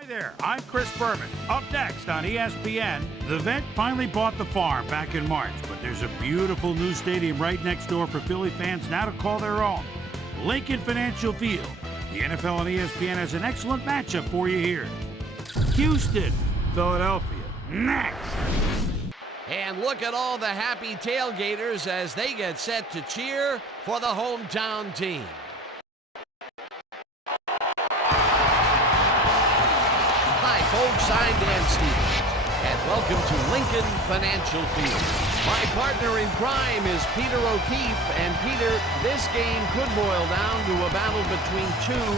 Hi there, I'm Chris Berman. Up next on ESPN, the vet finally bought the farm back in March, but there's a beautiful new stadium right next door for Philly fans now to call their own. Lincoln Financial Field. The NFL and ESPN has an excellent matchup for you here. Houston, Philadelphia, next. And look at all the happy tailgaters as they get set to cheer for the hometown team. Hi folks, I'm Dan Stevens, and welcome to Lincoln Financial Field. My partner in crime is Peter O'Keefe, and Peter, this game could boil down to a battle between two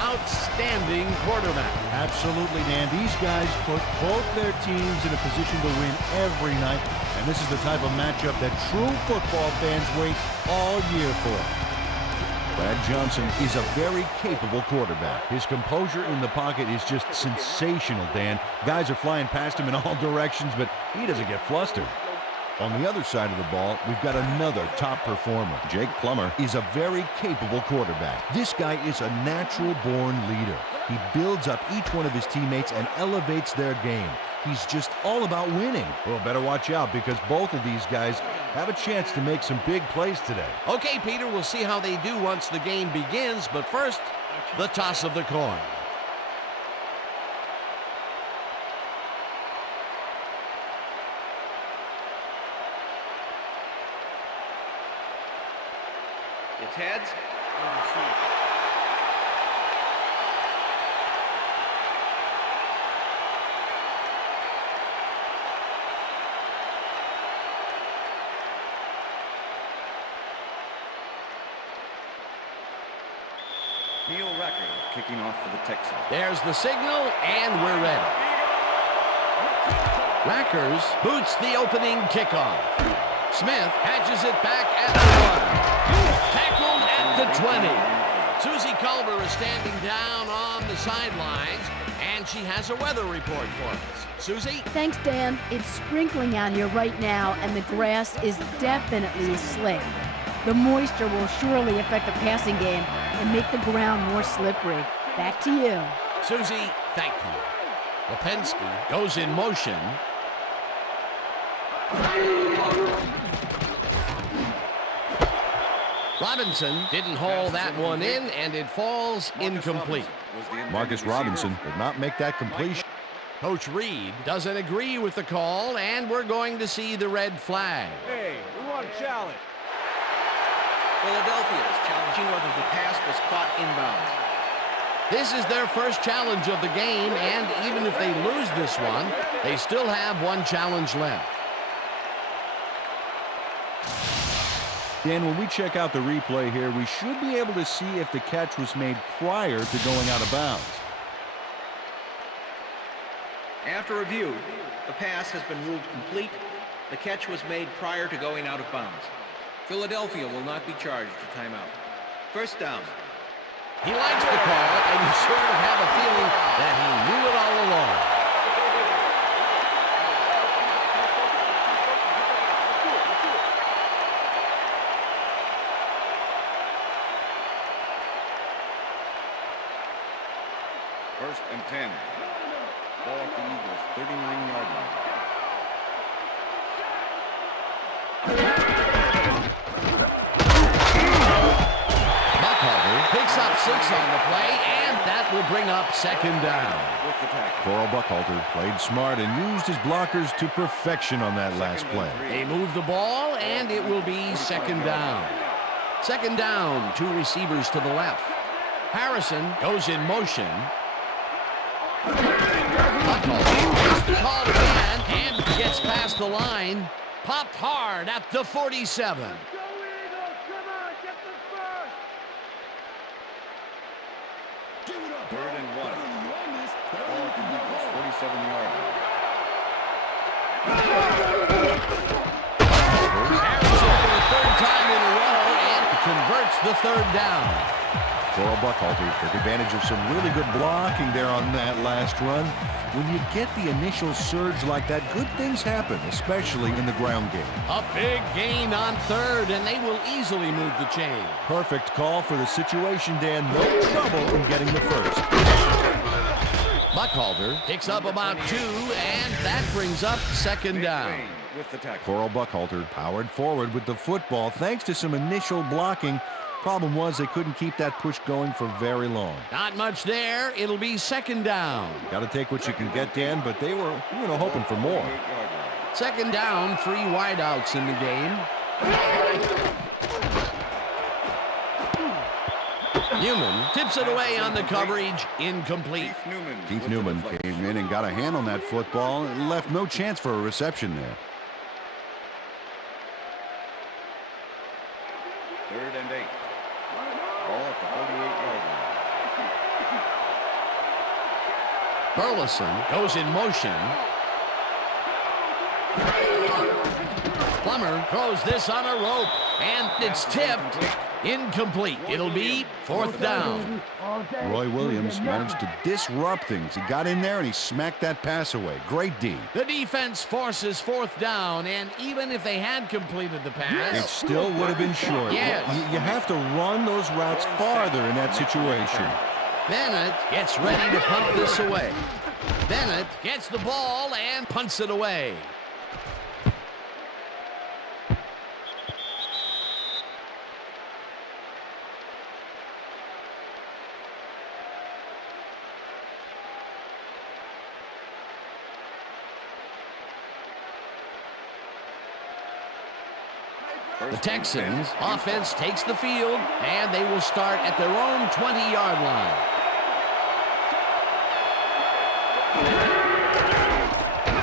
outstanding quarterbacks. Absolutely, Dan. These guys put both their teams in a position to win every night, and this is the type of matchup that true football fans wait all year for. Brad Johnson is a very capable quarterback. His composure in the pocket is just sensational, Dan. Guys are flying past him in all directions, but he doesn't get flustered. On the other side of the ball, we've got another top performer. Jake Plummer is a very capable quarterback. This guy is a natural-born leader. He builds up each one of his teammates and elevates their game. He's just all about winning. Well, better watch out because both of these guys have a chance to make some big plays today. Okay, Peter, we'll see how they do once the game begins, but first, the toss of the coin. It's heads. Neil Racker kicking off for the Texans. There's the signal, and we're ready. Rackers boots the opening kickoff. Smith hatches it back at the 1. Tackled at the 20. Susie Culver is standing down on the sidelines, and she has a weather report for us. Susie? Thanks, Dan. It's sprinkling out here right now, and the grass is definitely slick. The moisture will surely affect the passing game and make the ground more slippery. Back to you. Susie, thank you. Lipinski goes in motion. Robinson didn't haul that one in, and it falls incomplete. Marcus Robinson did not make that completion. Coach Reed doesn't agree with the call, and we're going to see the red flag. Hey, we want a challenge. Philadelphia is challenging whether the pass was caught inbounds. This is their first challenge of the game, and even if they lose this one, they still have one challenge left. Dan, when we check out the replay here, we should be able to see if the catch was made prior to going out of bounds. After review, the pass has been ruled complete. The catch was made prior to going out of bounds. Philadelphia will not be charged a timeout. First down. He likes the call, and you sort of have a feeling that he knew it all along. First and 10. Ball at the Eagles, 39-yard line. Picks up 6 on the play, and that will bring up second down. Coral Buckhalter played smart and used his blockers to perfection on that last play. They move the ball, and it will be second down. Second down, 2 receivers to the left. Harrison goes in motion. Buckhalter gets the call again and gets past the line. Popped hard at the 47. Third and 1. Ball at the Eagles, 47-yard line. Harrison for the 3rd time in a row and converts the 3rd down. Coral Buckhalter took advantage of some really good blocking there on that last run. When you get the initial surge like that, good things happen, especially in the ground game. A big gain on 3rd, and they will easily move the chain. Perfect call for the situation, Dan. No trouble in getting the first. Buckhalter picks up about 2, and that brings up second down. With the tackle. Coral Buckhalter powered forward with the football thanks to some initial blocking. Problem was they couldn't keep that push going for very long. Not much there. It'll be second down. Got to take what you can get, Dan, but they were, hoping for more. Second down, 3 wideouts in the game. Newman tips it away on the coverage. Incomplete. Keith Newman came in and got a hand on that football and left no chance for a reception there. 3rd and 8. Ball at the 48-yard line. Burleson goes in motion. Plummer throws this on a rope, and it's tipped. Incomplete. It'll be 4th down. Roy Williams managed to disrupt things. He got in there and he smacked that pass away. Great D. The defense forces 4th down, and even if they had completed the It pass, still would have been short. Yes. You have to run those routes farther in that situation. Bennett gets ready to punt this away. Bennett gets the ball and punts it away. The Texans offense takes the field, and they will start at their own 20-yard line.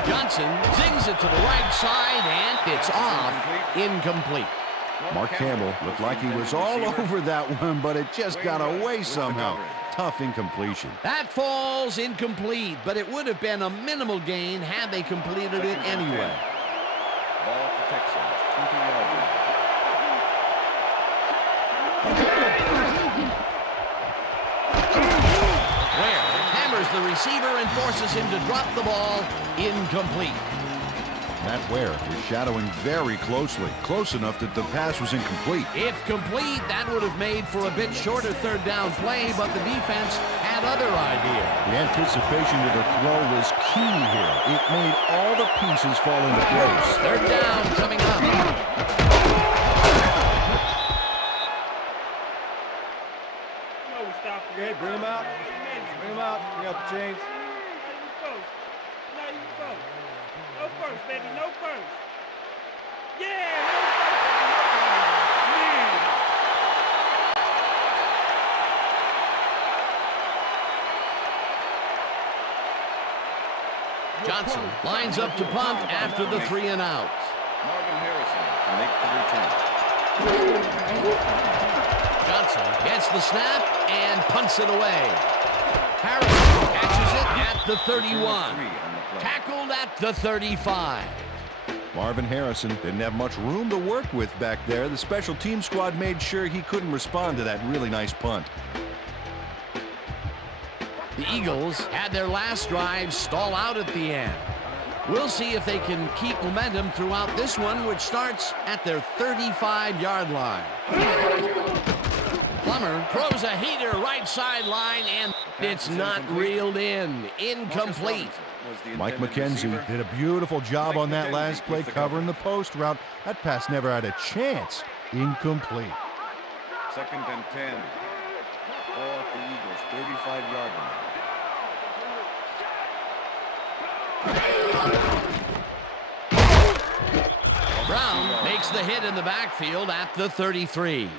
Johnson zings it to the right side, and it's off. Incomplete. Mark Campbell looked like he was all over that one, but it just got away somehow. Tough incompletion. That falls incomplete, but it would have been a minimal gain had they completed it anyway. Ball at the Texans, 20-yard line. Ware hammers the receiver and forces him to drop the ball. Incomplete. Matt Ware was shadowing very closely, close enough that the pass was incomplete. If complete, that would have made for a bit shorter 3rd down play, but the defense had other ideas. The anticipation of the throw was key here. It made all the pieces fall into place. 3rd down coming up. Okay, bring him out. Bring him out. Bring out the chains. No first, baby. No first. Yeah, Johnson lines up to punt after the 3 and out. Marvin Harrison to make the return. Johnson gets the snap and punts it away. Harrison catches it at the 31. Tackled at the 35. Marvin Harrison didn't have much room to work with back there. The special team squad made sure he couldn't respond to that really nice punt. The Eagles had their last drive stall out at the end. We'll see if they can keep momentum throughout this one, which starts at their 35-yard line. Plummer throws a heater right sideline, and it's not reeled in. Incomplete. Mike McKenzie did a beautiful job on that last play covering the post route. That pass never had a chance. Incomplete. 2nd and 10. Ball at the Eagles, 35-yard line. Brown makes the hit in the backfield at the 33.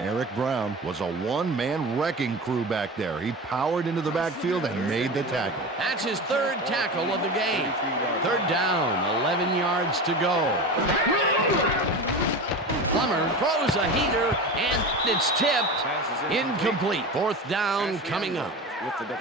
Eric Brown was a one-man wrecking crew back there. He powered into the backfield and made the tackle. That's his 3rd tackle of the game. 3rd down, 11 yards to go. Plummer throws a heater, and it's tipped. Incomplete. 4th down coming up.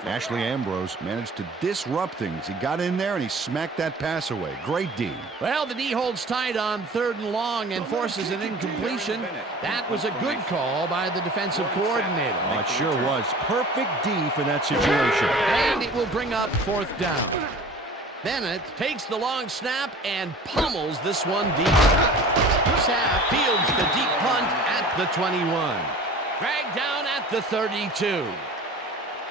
Ashley Ambrose managed to disrupt things. He got in there and he smacked that pass away. Great D. Well, the D holds tight on 3rd and long and forces an incompletion. That was a good call by the defensive coordinator. Oh, it sure was. Perfect D for that situation. And it will bring up 4th down. Bennett takes the long snap and pummels this one deep. Sapp fields the deep punt at the 21. Dragged down at the 32.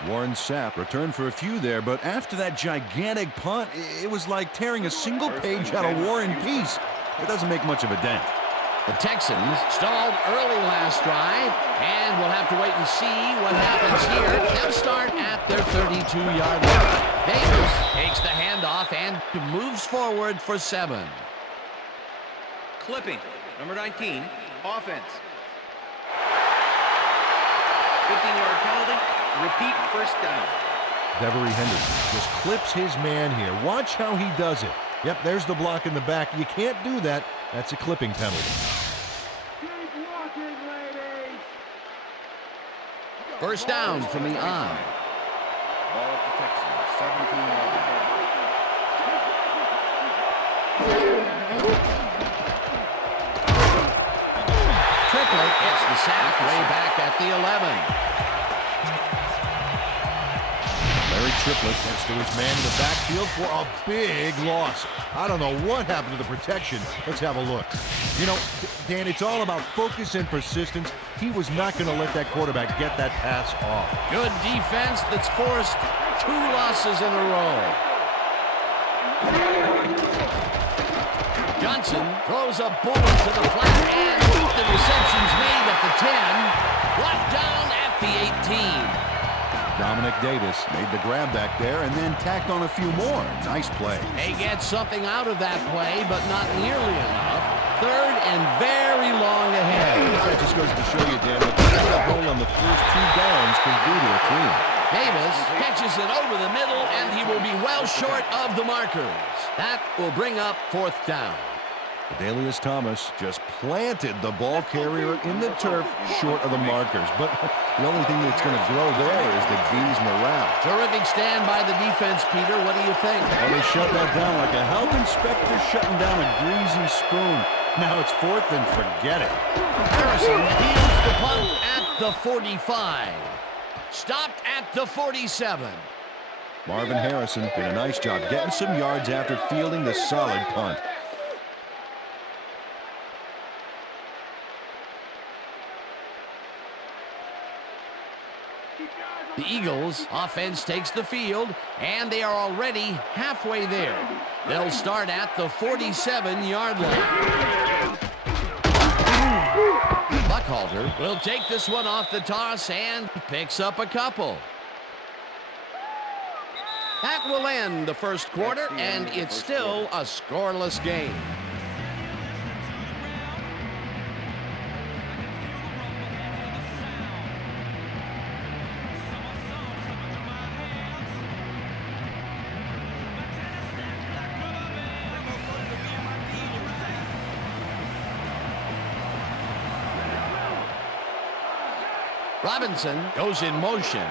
Warren Sapp returned for a few there, but after that gigantic punt, it was like tearing a single page out of War and Peace. It doesn't make much of a dent. The Texans stalled early last drive, and we'll have to wait and see what happens here. They'll start at their 32-yard line. Davis takes the handoff and moves forward for 7. Clipping, number 19, offense. 15-yard penalty, repeat first down. Devery Henderson just clips his man here. Watch how he does it. Yep, there's the block in the back. You can't do that. That's a clipping penalty. First down from the I. Ball at the Texans, 17-yard line. Triplett gets the sack way back at the 11. Larry Triplett gets to his man in the backfield for a big loss. I don't know what happened to the protection. Let's have a look. You know, Dan, it's all about focus and persistence. He was not going to let that quarterback get that pass off. Good defense that's forced 2 losses in a row. Johnson throws a bullet to the flat, and the reception's made at the 10. Brought down at the 18. Dominic Davis made the grab back there and then tacked on a few more. Nice play. They get something out of that play, but not nearly enough. 3rd and very long ahead. That just goes to show you, Dan, what the hole on the first 2 downs can do to a team. Davis catches it over the middle, and he will be well short of the markers. That will bring up 4th down. Adalius Thomas just planted the ball carrier in the turf short of the markers. But the only thing that's going to grow there is the D's morale. Terrific stand by the defense, Peter. What do you think? Well, they shut that down like a health inspector shutting down a greasy spoon. Now it's 4th and forget it. Harrison fields the punt at the 45. Stopped at the 47. Marvin Harrison did a nice job getting some yards after fielding the solid punt. The Eagles' offense takes the field, and they are already halfway there. They'll start at the 47-yard line. Buckhalter will take this one off the toss and picks up a couple. That will end the first quarter, and it's still a scoreless game. Robinson goes in motion.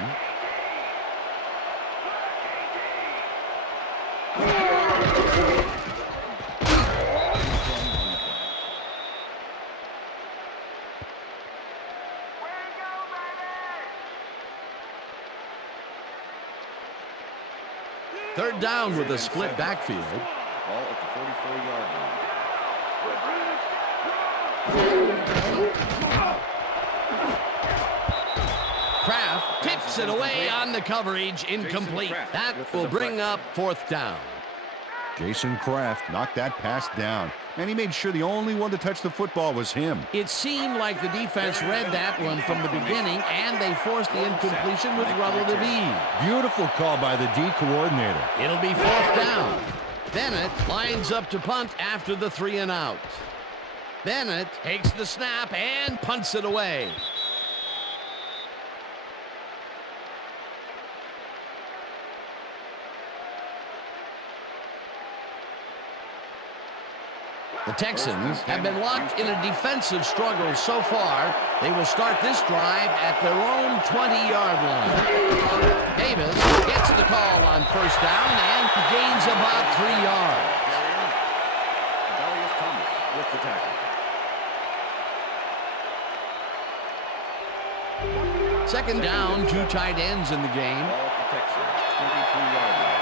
Third down with a split backfield. Ball at the 44-yard line. Kraft tips it away on the coverage, incomplete. That will bring up 4th down. Jason Kraft knocked that pass down, and he made sure the only one to touch the football was him. It seemed like the defense read that one from the beginning, and they forced the incompletion with relative ease. Beautiful call by the D coordinator. It'll be 4th down. Bennett lines up to punt after the 3 and out. Bennett takes the snap and punts it away. The Texans have been locked in a defensive struggle so far. They will start this drive at their own 20-yard line. Davis gets the call on first down and gains about 3 yards. Adalius Thomas with the tackle. Second down, 2 tight ends in the game. Ball at the Texans, 23-yard line.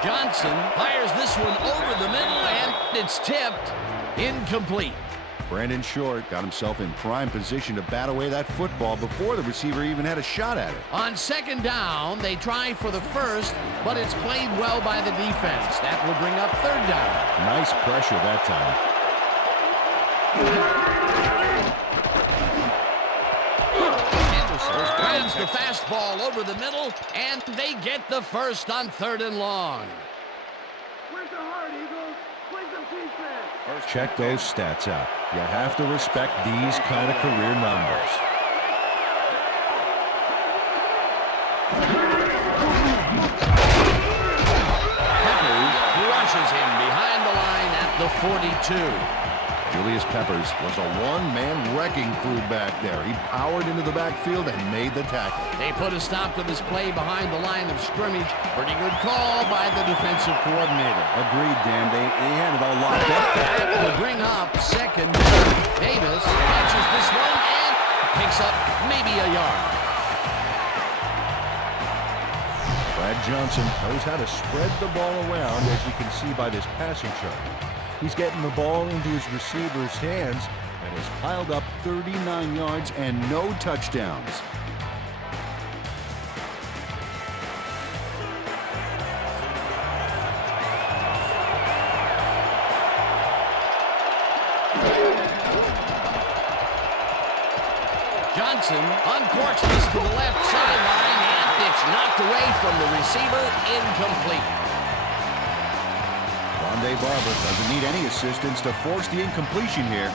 Johnson fires this one over the middle, and it's tipped incomplete. Brandon Short got himself in prime position to bat away that football before the receiver even had a shot at it. On second down, they try for the first, but it's played well by the defense. That will bring up third down. Nice pressure that time. Anderson grabs the fastball over the middle, and they get the first on 3rd and long. Where's the heart, Eagles? Play some defense. Check those stats out. You have to respect these kind of career numbers. Peppers rushes him behind the line at the 42. Julius Peppers was a one-man wrecking crew back there. He powered into the backfield and made the tackle. They put a stop to this play behind the line of scrimmage. Pretty good call by the defensive coordinator. Agreed, Dan. They had it all locked up. That will bring up second down. Davis catches this one and picks up maybe a yard. Brad Johnson knows how to spread the ball around, as you can see by this passing chart. He's getting the ball into his receiver's hands and has piled up 39 yards and no touchdowns. Johnson uncorks this to the left sideline, and it's knocked away from the receiver, incomplete. Rondé Barber doesn't need any assistance to force the incompletion here.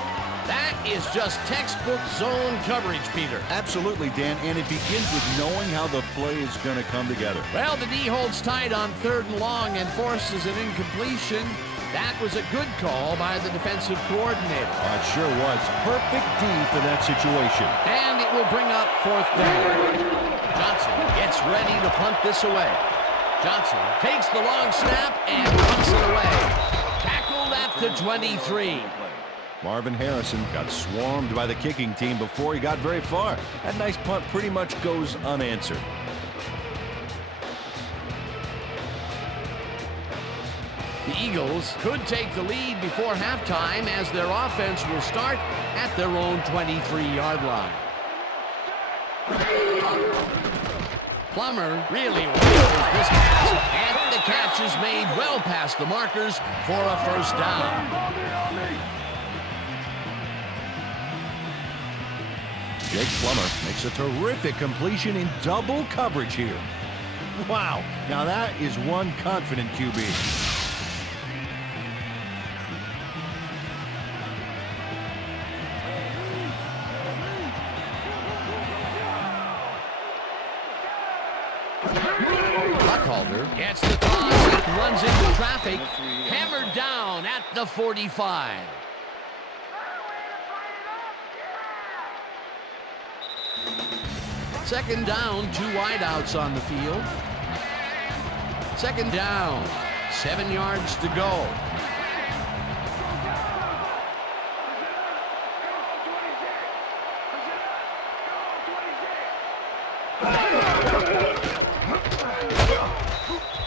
That is just textbook zone coverage, Peter. Absolutely, Dan, and it begins with knowing how the play is going to come together. Well, the D holds tight on 3rd and long and forces an incompletion. That was a good call by the defensive coordinator. Oh, it sure was. Perfect D for that situation. And it will bring up 4th down. Johnson gets ready to punt this away. Johnson takes the long snap and punts it away. Tackled at the 23. Marvin Harrison got swarmed by the kicking team before he got very far. That nice punt pretty much goes unanswered. The Eagles could take the lead before halftime, as their offense will start at their own 23-yard line. Plummer really wheels this pass, and the catch is made well past the markers for a first down. Jake Plummer makes a terrific completion in double coverage here. Wow, now that is one confident QB. Buckhalter gets the toss and runs into traffic, hammered down at the 45. Second down, 2 wideouts on the field. Second down, 7 yards to go.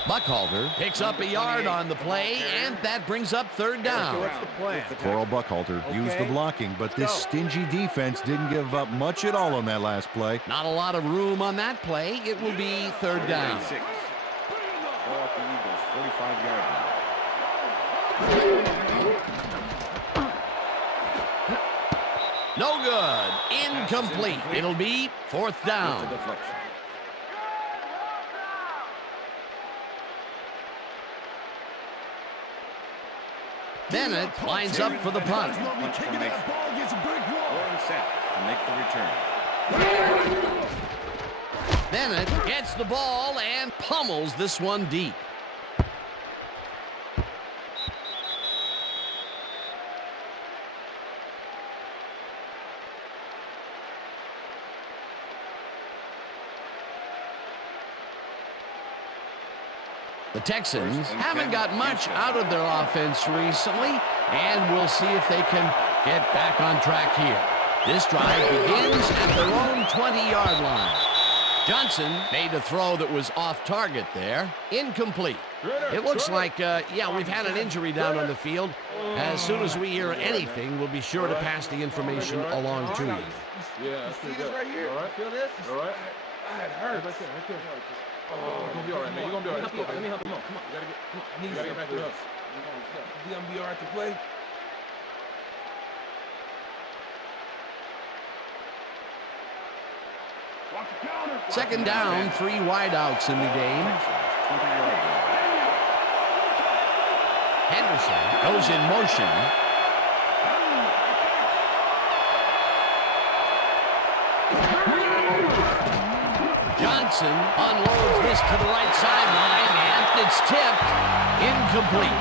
Buckhalter picks up a yard on the play, and that brings up 3rd down. What's the plan? Coral Buckhalter used the blocking, but this stingy defense didn't give up much at all on that last play. Not a lot of room on that play. It will be 3rd down. 36. Ball at the Eagles, 45-yard line. No good. Incomplete. It'll be 4th down. Deflection. Bennett lines up for the punt. Punch formation. Warren set to make the return. Bennett gets the ball and pummels this one deep. The Texans haven't got much out of their offense recently, and we'll see if they can get back on track here. This drive begins at their own 20-yard line. Johnson made a throw that was off target there. Incomplete. It looks like, yeah, we've had an injury down on the field. As soon as we hear anything, we'll be sure to pass the information along to you. Yeah, see this right here? All right. Feel this? All right. That hurts. Right there. Oh, you're gonna be all right, man. You're gonna be all right. Let me help you. Come on. You gotta get back to us. You gonna be all right to play? Second down, 3 wideouts in the game. Henderson goes in motion. Johnson unloads this to the right sideline, and it's tipped. Incomplete.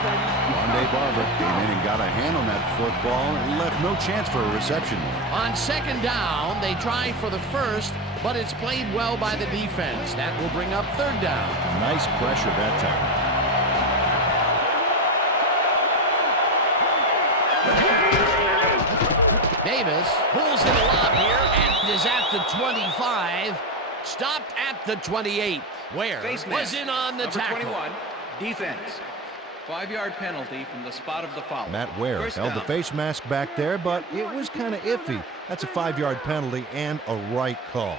Monday Barber came in and got a hand on that football and left no chance for a reception. On second down, they try for the first, but it's played well by the defense. That will bring up third down. Nice pressure that time. Davis pulls it a lot here and is at the 25. Stopped at the 28. Where was in on the Number tackle. 21, defense. 5-yard penalty from the spot of the foul. Matt Ware held the face mask back there, but it was kind of iffy. That's a 5-yard penalty and a right call.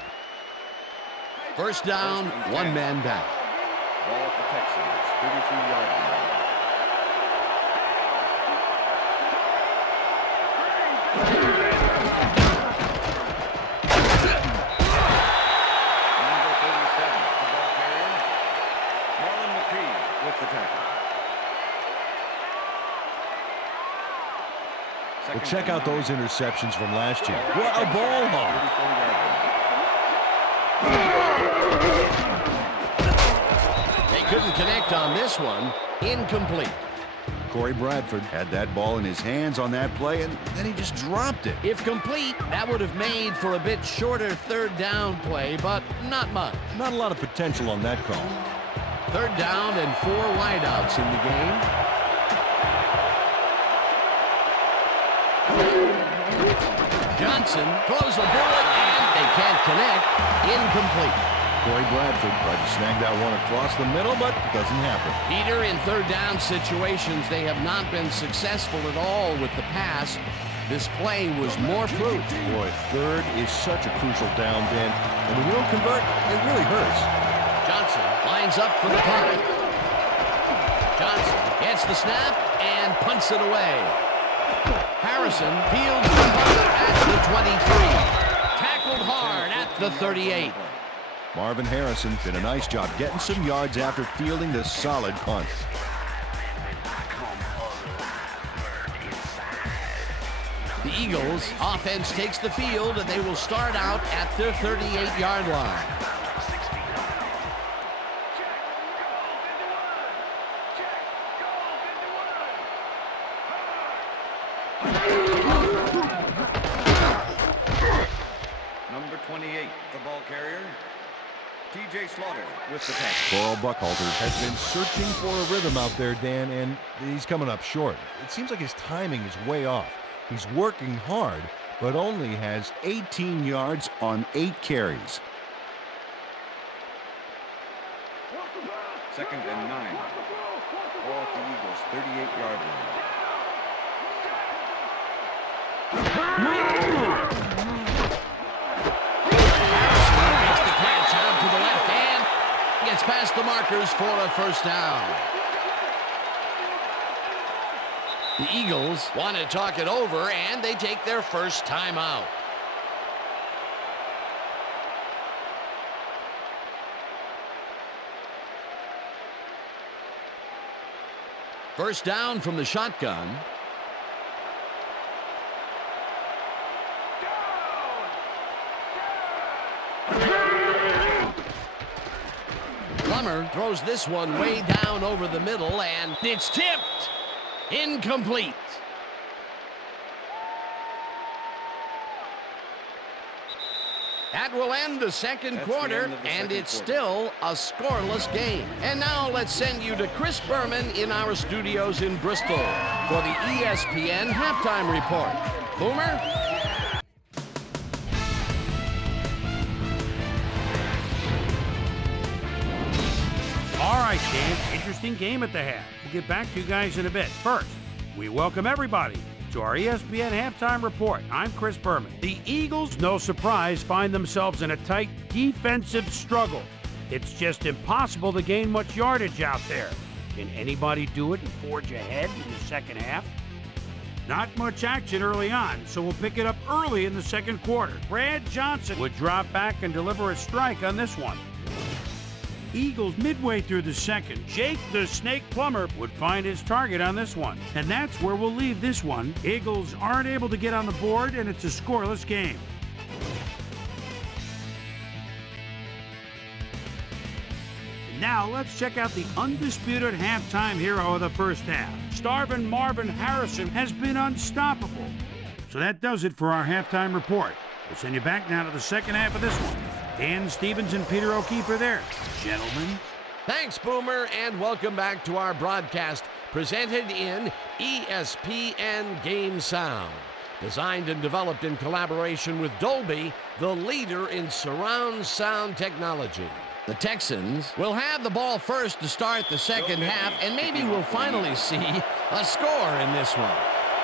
First down, 1 man back. Ball at the Texans, 33-yard line. Well, check out those interceptions from last year. What a ball hog. They couldn't connect on this one. Incomplete. Corey Bradford had that ball in his hands on that play, and then he just dropped it. If complete, that would have made for a bit shorter third down play, but not much. Not a lot of potential on that call. Third down and 4 wideouts in the game. Johnson throws a bullet, and they can't connect. Incomplete. Corey Bradford tried to snag that one across the middle, but it doesn't happen. Peter, in third down situations, they have not been successful at all with the pass. This play was more fruit. Boy, third is such a crucial down, Dan. And when you don't convert, it really hurts. Johnson lines up for the punt. Johnson gets the snap and punts it away. Harrison fields the punt at the 23. Tackled hard at the 38. Marvin Harrison did a nice job getting some yards after fielding the solid punt. The Eagles offense takes the field, and they will start out at their 38-yard line. Number 28, the ball carrier, T.J. Slaughter with the tackle. Carl Buckhalter has been searching for a rhythm out there, Dan, and he's coming up short. It seems like his timing is way off. He's working hard, but only has 18 yards on 8 carries. Second and 9. Ball at the Eagles, 38-yard line. Makes the catch out to the left hand. Gets past the markers for a first down. The Eagles want to talk it over, and they take their first timeout. First down from the shotgun. Plummer throws this one way down over the middle, and it's tipped. Incomplete. That will end the second quarter, and it's still a scoreless game. And now let's send you to Chris Berman in our studios in Bristol for the ESPN Halftime Report. Boomer? All right, Dan, interesting game at the half. We'll get back to you guys in a bit. First, we welcome everybody to our ESPN Halftime Report. I'm Chris Berman. The Eagles, no surprise, find themselves in a tight defensive struggle. It's just impossible to gain much yardage out there. Can anybody do it and forge ahead in the second half? Not much action early on, so we'll pick it up early in the second quarter. Brad Johnson would drop back and deliver a strike on this one. Eagles midway through the second, Jake the Snake Plumber would find his target on this one. And that's where we'll leave this one. Eagles aren't able to get on the board, and it's a scoreless game. Now let's check out the undisputed halftime hero of the first half. Starvin' Marvin Harrison has been unstoppable. So that does it for our halftime report. We'll send you back now to the second half of this one. Dan Stevens and Peter O'Keefe are there. Gentlemen. Thanks, Boomer, and welcome back to our broadcast presented in ESPN Game Sound. Designed and developed in collaboration with Dolby, the leader in surround sound technology. The Texans will have the ball first to start the second half, and maybe we'll finally see a score in this one.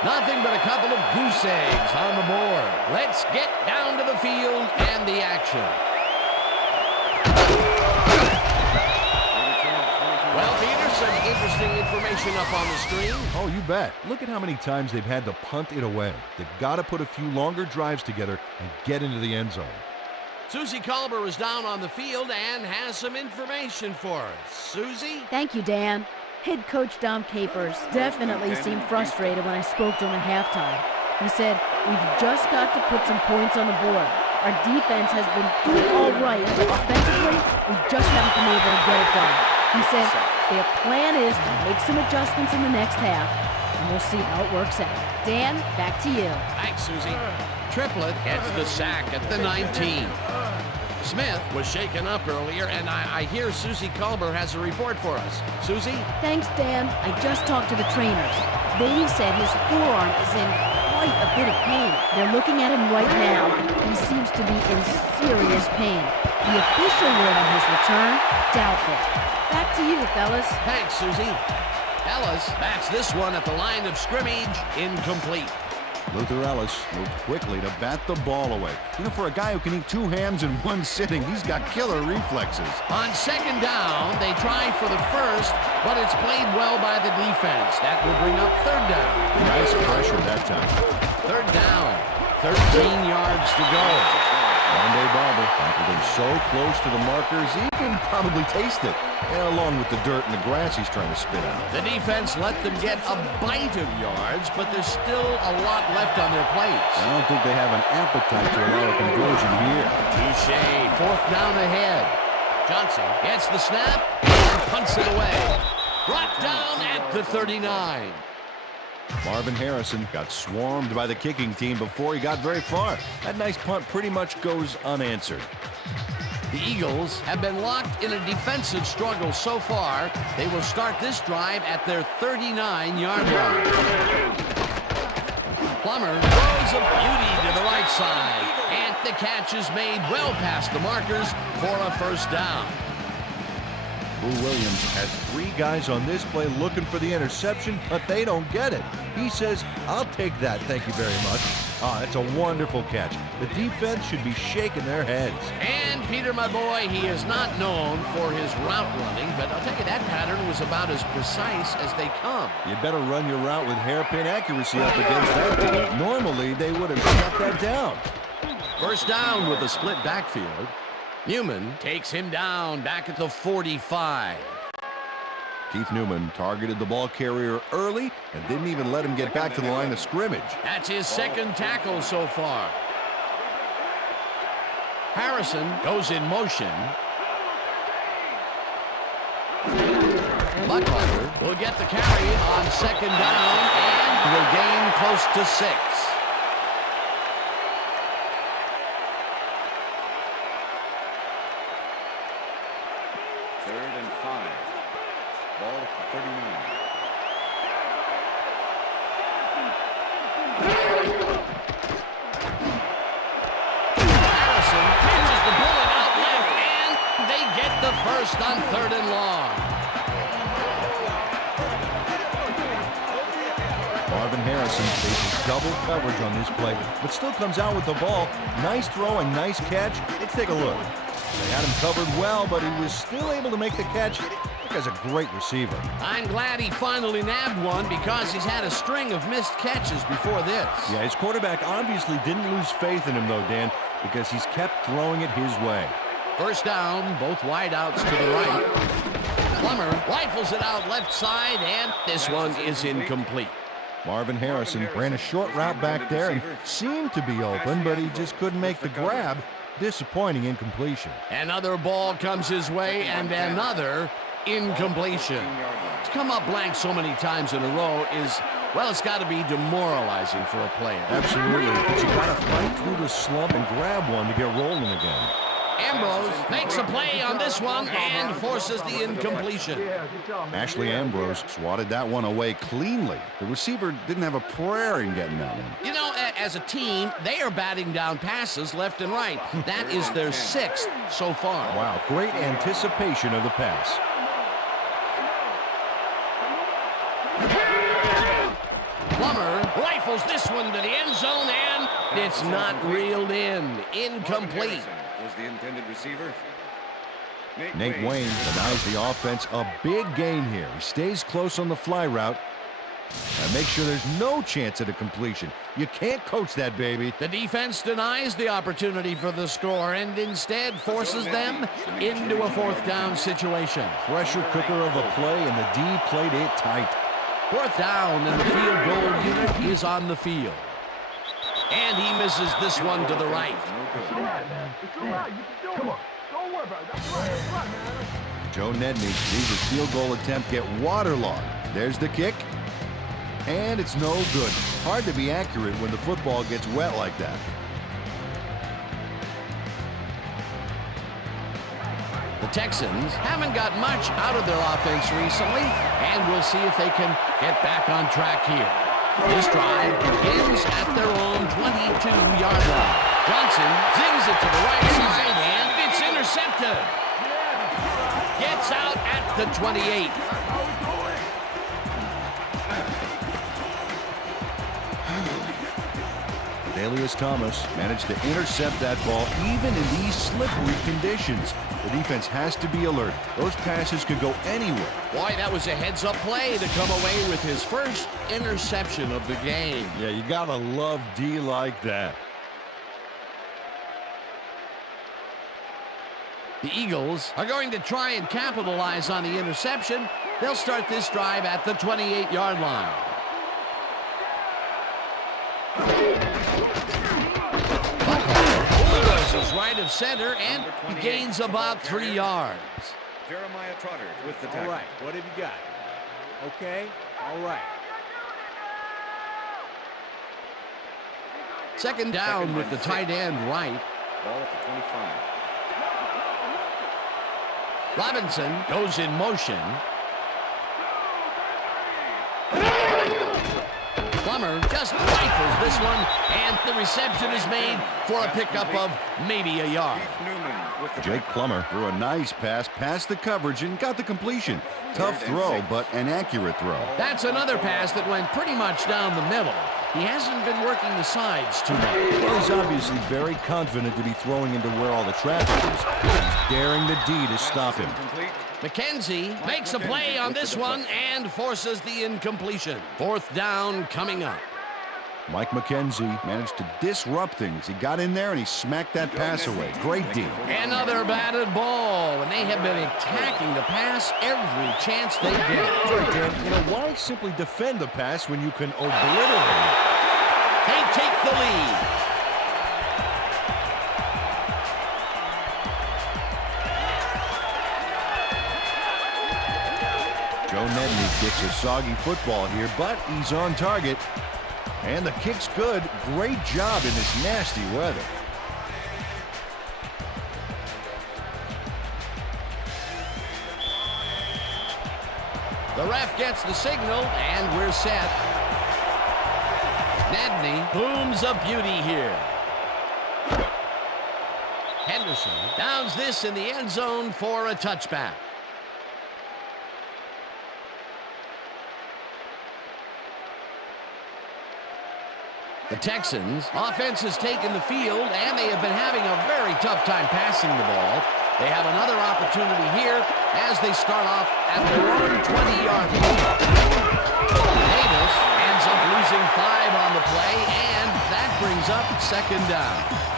Nothing but a couple of goose eggs on the board. Let's get down to the field and the action. Well, Peter, some interesting information up on the screen. Oh, you bet. Look at how many times they've had to punt it away. They've got to put a few longer drives together and get into the end zone. Susie Culber is down on the field and has some information for us. Susie? Thank you, Dan. Head coach Dom Capers definitely seemed frustrated when I spoke to him at halftime. He said, "We've just got to put some points on the board. Our defense has been doing all right, but offensively, we just haven't been able to get it done." He said their plan is to make some adjustments in the next half, and we'll see how it works out. Dan, back to you. Thanks, Susie. Triplett gets the sack at the 19. Smith was shaken up earlier, and I hear Susie Culber has a report for us. Susie? Thanks, Dan. I just talked to the trainers. They said his forearm is in quite a bit of pain. They're looking at him right now. He seems to be in serious pain. The official word on his return, doubtful. Back to you, fellas. Thanks, Susie. Ellis bats this one at the line of scrimmage, incomplete. Luther Ellis moved quickly to bat the ball away. You know, for a guy who can eat two hams in one sitting, he's got killer reflexes. On second down, they try for the first, but it's played well by the defense. That will bring up third down. Nice pressure that time. Third down, 13 yards to go. Monday Barber, after they're so close to the markers, he can probably taste it, along with the dirt and the grass he's trying to spit out. The defense let them get a bite of yards, but there's still a lot left on their plates. I don't think they have an appetite to allow a conversion here. Touche, fourth down ahead. Johnson gets the snap and punts it away. Brought down at the 39. Marvin Harrison got swarmed by the kicking team before he got very far. That nice punt pretty much goes unanswered. The Eagles have been locked in a defensive struggle so far. They will start this drive at their 39-yard line. Plummer throws a beauty to the right side, and the catch is made well past the markers for a first down. Boo Williams has three guys on this play looking for the interception, but they don't get it. He says, "I'll take that, thank you very much." That's a wonderful catch. The defense should be shaking their heads. And Peter, my boy, he is not known for his route running, but I'll tell you that pattern was about as precise as they come. You better run your route with hairpin accuracy up against that ball. Normally, they would have shut that down. First down with a split backfield. Newman takes him down back at the 45. Keith Newman targeted the ball carrier early and didn't even let him get back to the line of scrimmage. That's his second tackle so far. Harrison goes in motion. Buckler will get the carry on second down and will gain close to 6. Third and 5. Ball at the 39. Harrison catches the bullet out left, and they get the first on third and long. Marvin Harrison faces double coverage on this play, but still comes out with the ball. Nice throw and nice catch. Let's take a look. They had him covered well, but he was still able to make the catch. That guy's a great receiver. I'm glad he finally nabbed one because he's had a string of missed catches before this. Yeah, his quarterback obviously didn't lose faith in him, though, Dan, because he's kept throwing it his way. First down, both wideouts to the right. Plummer rifles it out left side, and this one is incomplete. Marvin Harrison ran a short route back there and seemed to be open, but he just couldn't make the grab. Disappointing incompletion. Another ball comes his way, and another incompletion. To come up blank so many times in a row is, well, it's got to be demoralizing for a player. Absolutely, but you got to fight through the slump and grab one to get rolling again. Ambrose makes a play on this one and forces the incompletion. Ashley Ambrose swatted that one away cleanly. The receiver didn't have a prayer in getting that one. You know, as a team, they are batting down passes left and right. That is their 6th so far. Wow, great anticipation of the pass. Plummer rifles this one to the end zone, and it's not reeled in. Incomplete. Was the intended receiver. Nate Wayne denies the offense a big gain here. He stays close on the fly route and makes sure there's no chance at a completion. You can't coach that, baby. The defense denies the opportunity for the score and instead forces them into a 4th down situation. Pressure cooker of a play, and the D played it tight. 4th down, and the field goal unit is on the field. And he misses this one to the right. Joe Nedney sees his field goal attempt get waterlogged. There's the kick. And it's no good. Hard to be accurate when the football gets wet like that. The Texans haven't got much out of their offense recently, and we'll see if they can get back on track here. This drive begins at their own 22-yard line. Johnson zings it to the right side, and it's intercepted. Gets out at the 28. Dalius Thomas managed to intercept that ball even in these slippery conditions. The defense has to be alert. Those passes could go anywhere. Boy, that was a heads-up play to come away with his first interception of the game. Yeah, you gotta love D like that. The Eagles are going to try and capitalize on the interception. They'll start this drive at the 28-yard line. Bulldozes right of center, and he gains about 3 yards. Jeremiah Trotter with the tackle. All right, what have you got? Okay, all right. Second down with the tight end right. Ball at the 25. Robinson goes in motion. Plummer just rifles this one, and the reception is made for a pickup of maybe a yard. Jake Plummer threw a nice pass past the coverage and got the completion. Tough throw, but an accurate throw. That's another pass that went pretty much down the middle. He hasn't been working the sides too much. Well, he's obviously very confident to be throwing into where all the traffic is. He's daring the D to stop him. McKenzie makes a play on this one and forces the incompletion. 4th down coming up. Mike McKenzie managed to disrupt things. He got in there and he smacked that pass away. Great D. Another batted ball, and they have been attacking the pass every chance they get. That's right, Dan. You know, why simply defend the pass when you can obliterate it? They take the lead. Joe Nedney kicks a soggy football here, but he's on target. And the kick's good. Great job in this nasty weather. The ref gets the signal, and we're set. Nedney booms a beauty here. Henderson downs this in the end zone for a touchback. The Texans offense has taken the field, and they have been having a very tough time passing the ball. They have another opportunity here as they start off at their own 20-yard line. Davis ends up losing 5 on the play, and that brings up second down.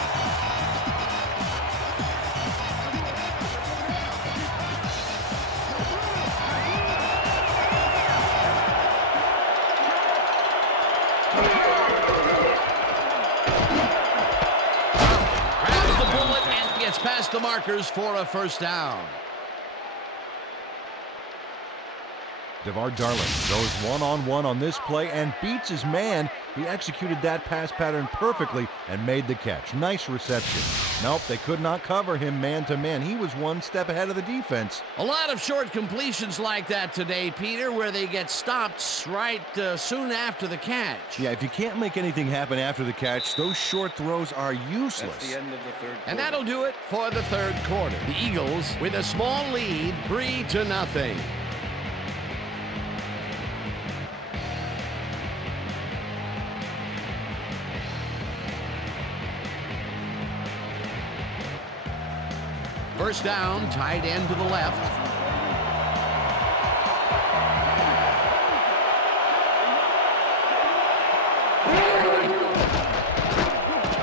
Past the markers for a first down. DeVar Darling goes one-on-one on this play and beats his man. He executed that pass pattern perfectly and made the catch. Nice reception. Nope, they could not cover him man-to-man. He was one step ahead of the defense. A lot of short completions like that today, Peter, where they get stopped right soon after the catch. Yeah, if you can't make anything happen after the catch, those short throws are useless. That's the end of the third quarter. And that'll do it for the third quarter. The Eagles with a small lead, 3-0. First down, tight end to the left.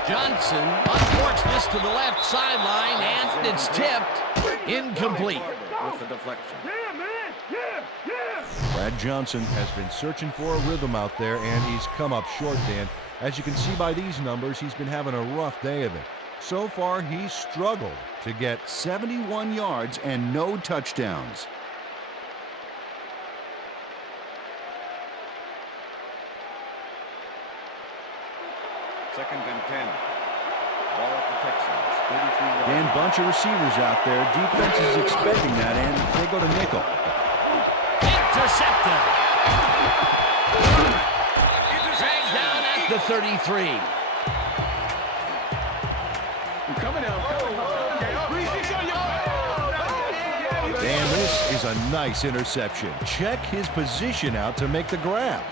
Johnson unforks this to the left sideline, and it's tipped. Incomplete. With the deflection. Yeah, man! Yeah! Brad Johnson has been searching for a rhythm out there, and he's come up short, Dan. As you can see by these numbers, he's been having a rough day of it. So far, he's struggled To get 71 yards and no touchdowns. Second and 10. Ball at the Texans. 33 yards. Dan, bunch of receivers out there. Defense is expecting that, and they go to nickel. Intercepted. Dragged down at the 33. Coming out. Dan, this is a nice interception. Check his position out to make the grab.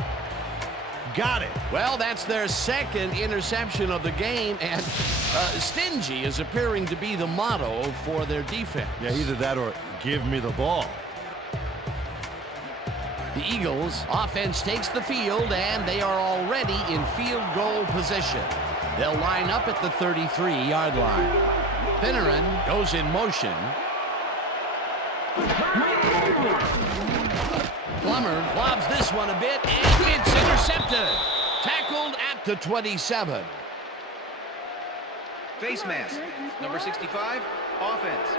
Got it. Well, that's their second interception of the game, and stingy is appearing to be the motto for their defense. Yeah, either that or give me the ball. The Eagles offense takes the field, and they are already in field goal position. They'll line up at the 33-yard line. Finneran goes in motion. Plummer lobs this one a bit, and it's intercepted. Tackled at the 27. Face mask. Number 65, offense.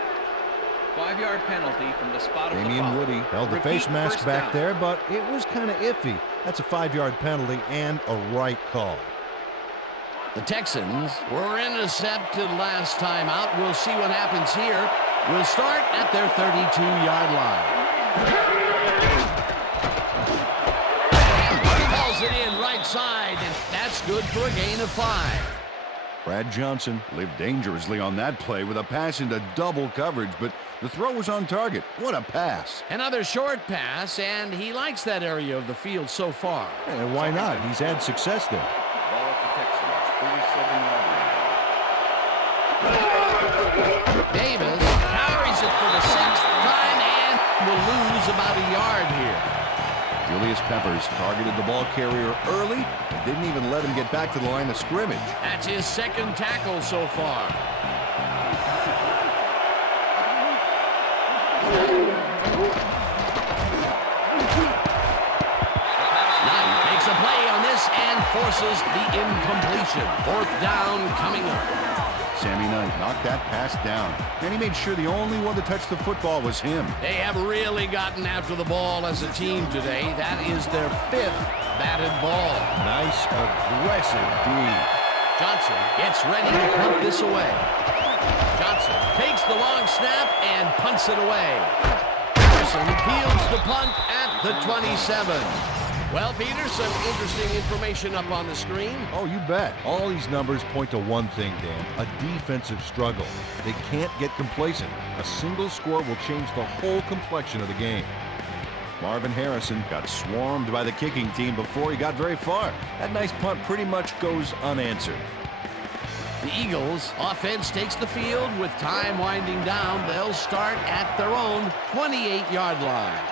5-yard penalty from the spot of the Damian foul. Woody held the Repeat face mask first back down. there, but it was kind of iffy. That's a 5-yard penalty and a right call. The Texans were intercepted last time out. We'll see what happens here. We'll start at their 32-yard line. Calls it in right side, and that's good for a gain of 5. Brad Johnson lived dangerously on that play with a pass into double coverage, but the throw was on target. What a pass. Another short pass, and he likes that area of the field so far. And why not? He's had success there. Ball at the Texans. 37-yard line. Davis carries it for the 6th time and will lose about a yard here. Julius Peppers targeted the ball carrier early and didn't even let him get back to the line of scrimmage. That's his second tackle so far. Knight makes a play on this and forces the incompletion. 4th down coming up. Sammy Knight knocked that pass down, and he made sure the only one to touch the football was him. They have really gotten after the ball as a team today. That is their 5th batted ball. Nice, aggressive D. Johnson gets ready to punt this away. Johnson takes the long snap and punts it away. Harrison fields the punt at the 27. Well, Peter, some interesting information up on the screen. Oh, you bet. All these numbers point to one thing, Dan, a defensive struggle. They can't get complacent. A single score will change the whole complexion of the game. Marvin Harrison got swarmed by the kicking team before he got very far. That nice punt pretty much goes unanswered. The Eagles offense takes the field with time winding down. They'll start at their own 28-yard line.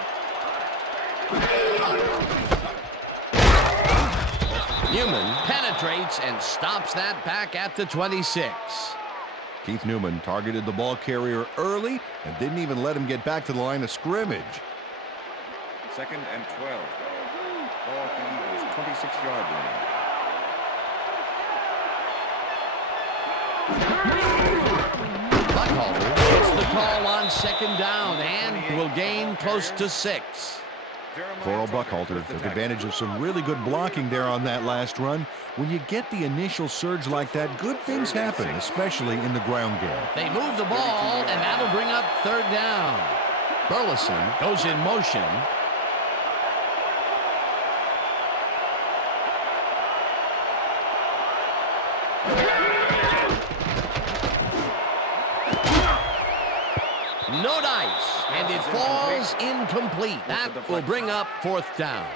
Newman penetrates and stops that back at the 26. Keith Newman targeted the ball carrier early and didn't even let him get back to the line of scrimmage. 2nd and 12. Ball at the Eagles' 26-yard line. Buckhalter gets the call on 2nd down and will gain close to 6. Coral Buckhalter took advantage of some really good blocking there on that last run. When you get the initial surge like that, good things happen, especially in the ground game. They move the ball, and that'll bring up 3rd down. Burleson goes in motion. No dice, and it falls incomplete. That will bring up 4th down.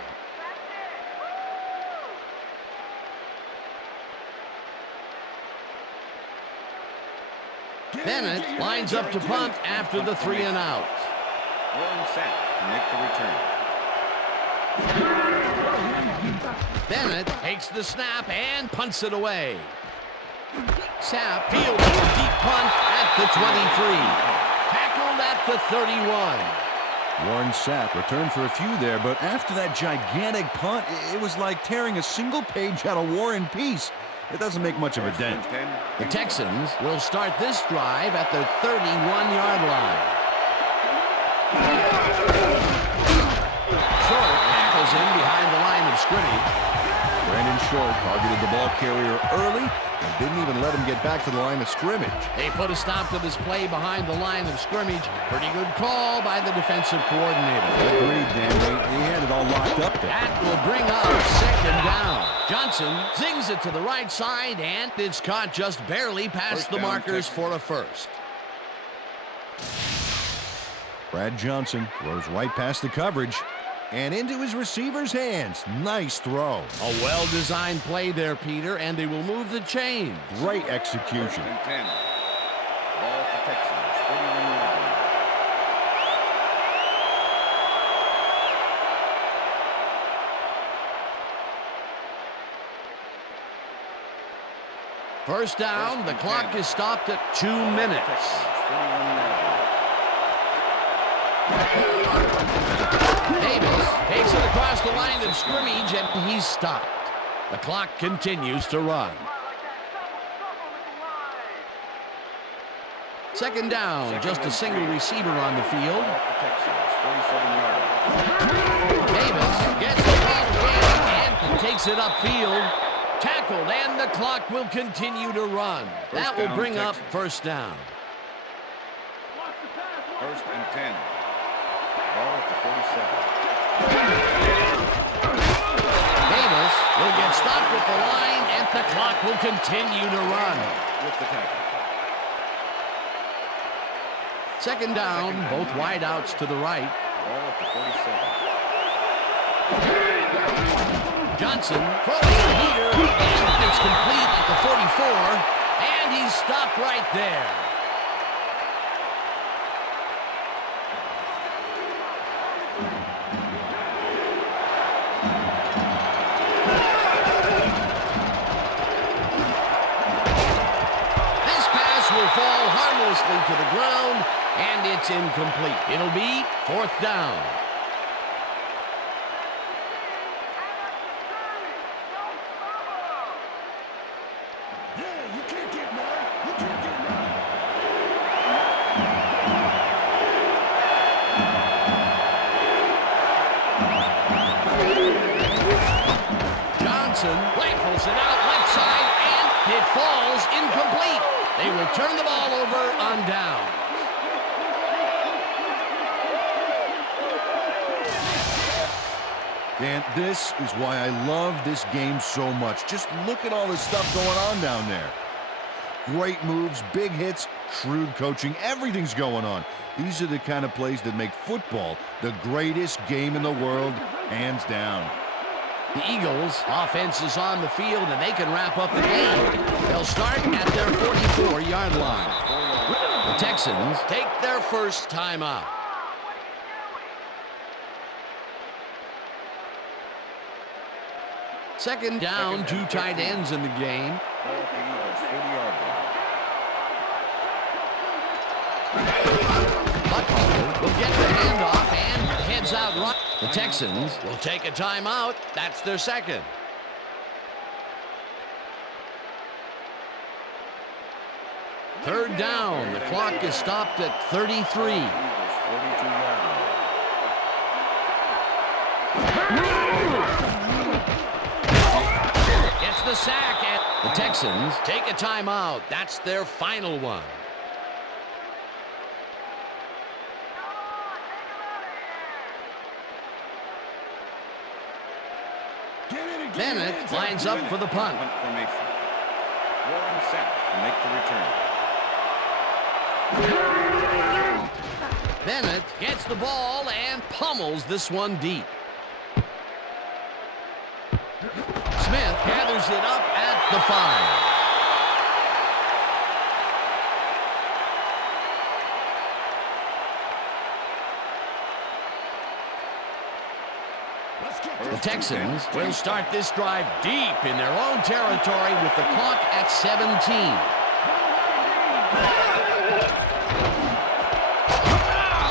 Bennett lines up to punt after the 3 and out. Warren Sapp to make the return. Bennett takes the snap and punts it away. Sapp fields a deep punt at the 23. Tackled at the 31. Warren Sapp returned for a few there, but after that gigantic punt, it was like tearing a single page out of War and Peace. It doesn't make much of a dent. The Texans will start this drive at their 31-yard line. Short tackles in behind the line of scrimmage. Brandon Short targeted the ball carrier early and didn't even let him get back to the line of scrimmage. They put a stop to this play behind the line of scrimmage. Pretty good call by the defensive coordinator. Agreed, Dan. He had it all locked up there. That will bring up 2nd down. Johnson zings it to the right side, and it's caught just barely past the markers for a first. Brad Johnson throws right past the coverage and into his receiver's hands. Nice throw. A well-designed play there, Peter, and they will move the chains. Great execution. 10. Ball at the Texans, 31-yard line. First down, the clock is stopped at 2 minutes. Davis takes it across the line of scrimmage, and he's stopped. The clock continues to run. 2nd down, just a single receiver on the field. Davis gets the ball again and takes it upfield. Tackled, and the clock will continue to run. That will bring up 1st down. 1st and 10. Ball at the 47. Davis will get stopped at the line, and the clock will continue to run. With the tackle. 2nd down, both wideouts to the right. Ball at the 47. Johnson throws the heater, and it's complete at the 44, and he's stopped right there. This pass will fall harmlessly to the ground, and it's incomplete. It'll be 4th down. Rifles it out left side, and it falls incomplete. They will turn the ball over on down. Dan, this is why I love this game so much. Just look at all this stuff going on down there. Great moves, big hits, shrewd coaching, everything's going on. These are the kind of plays that make football the greatest game in the world, hands down. The Eagles' offense is on the field, and they can wrap up the game. They'll start at their 44-yard line. The Texans take their first timeout. Second down, 2 tight ends in the game. Buckholder will get the handoff and heads out right. The Texans will take a timeout. That's their second. Third down. The clock is stopped at 33. Gets the sack. And the Texans take a timeout. That's their final one. Bennett lines up for the punt. Warren set to make the return. Bennett gets the ball and pummels this one deep. Smith gathers it up at the 5. The Texans will start this drive deep in their own territory with the clock at 17.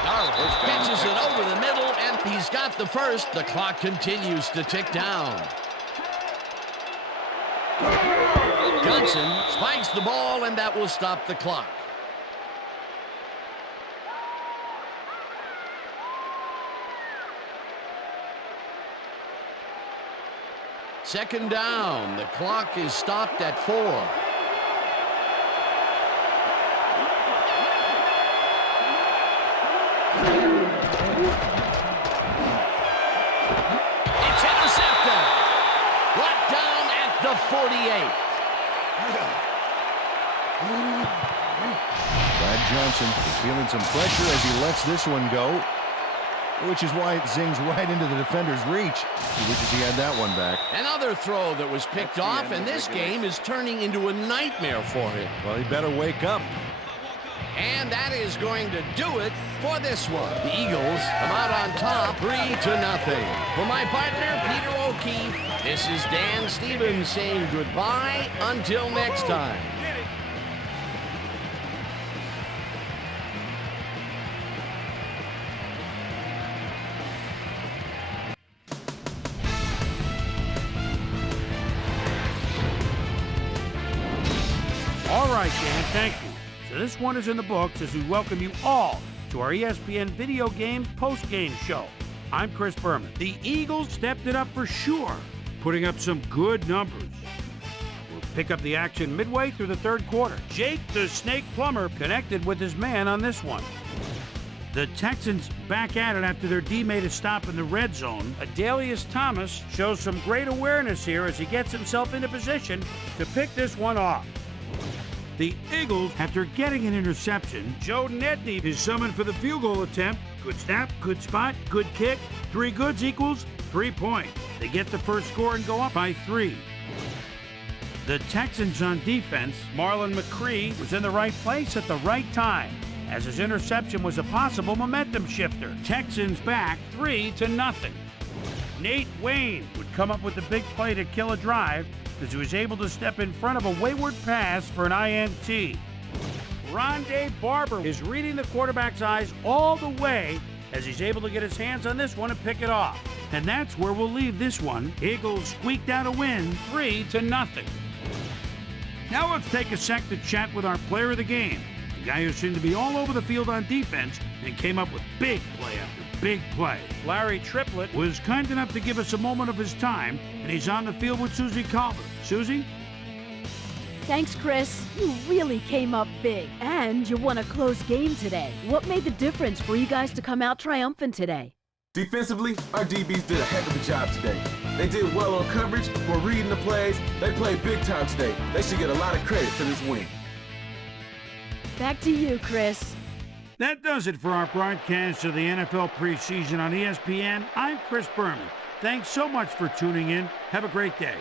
Darwin catches it over the middle, and he's got the first. The clock continues to tick down. Johnson spikes the ball, and that will stop the clock. Second down. The clock is stopped at 4. It's intercepted. Brought down at the 48. Brad Johnson is feeling some pressure as he lets this one go, which is why it zings right into the defender's reach. He wishes he had that one back. Another throw that was picked off, and this game is turning into a nightmare for him. Well, he better wake up. And that is going to do it for this one. The Eagles come out on top 3-0. For my partner, Peter O'Keefe, this is Dan Stevens saying goodbye until next time. All right, Dan, thank you. So this one is in the books as we welcome you all to our ESPN Video Games post-game show. I'm Chris Berman. The Eagles stepped it up for sure, putting up some good numbers. We'll pick up the action midway through the third quarter. Jake the Snake Plumber connected with his man on this one. The Texans back at it after their D made a stop in the red zone. Adalius Thomas shows some great awareness here as he gets himself into position to pick this one off. The Eagles, after getting an interception, Joe Nedney is summoned for the field goal attempt. Good snap, good spot, good kick. 3 goods equals 3 points. They get the first score and go up by 3. The Texans on defense, Marlon McCree was in the right place at the right time, as his interception was a possible momentum shifter. Texans back 3-0. Nate Wayne would come up with the big play to kill a drive, as he was able to step in front of a wayward pass for an INT. Rondé Barber is reading the quarterback's eyes all the way as he's able to get his hands on this one and pick it off. And that's where we'll leave this one. Eagles squeaked out a win, 3-0. Now let's take a sec to chat with our player of the game, the guy who seemed to be all over the field on defense and came up with big play after big play. Larry Triplett was kind enough to give us a moment of his time, and he's on the field with Susie Calvert. Susie? Thanks, Chris. You really came up big. And you won a close game today. What made the difference for you guys to come out triumphant today? Defensively, our DBs did a heck of a job today. They did well on coverage, were reading the plays. They played big time today. They should get a lot of credit for this win. Back to you, Chris. That does it for our broadcast of the NFL preseason on ESPN. I'm Chris Berman. Thanks so much for tuning in. Have a great day.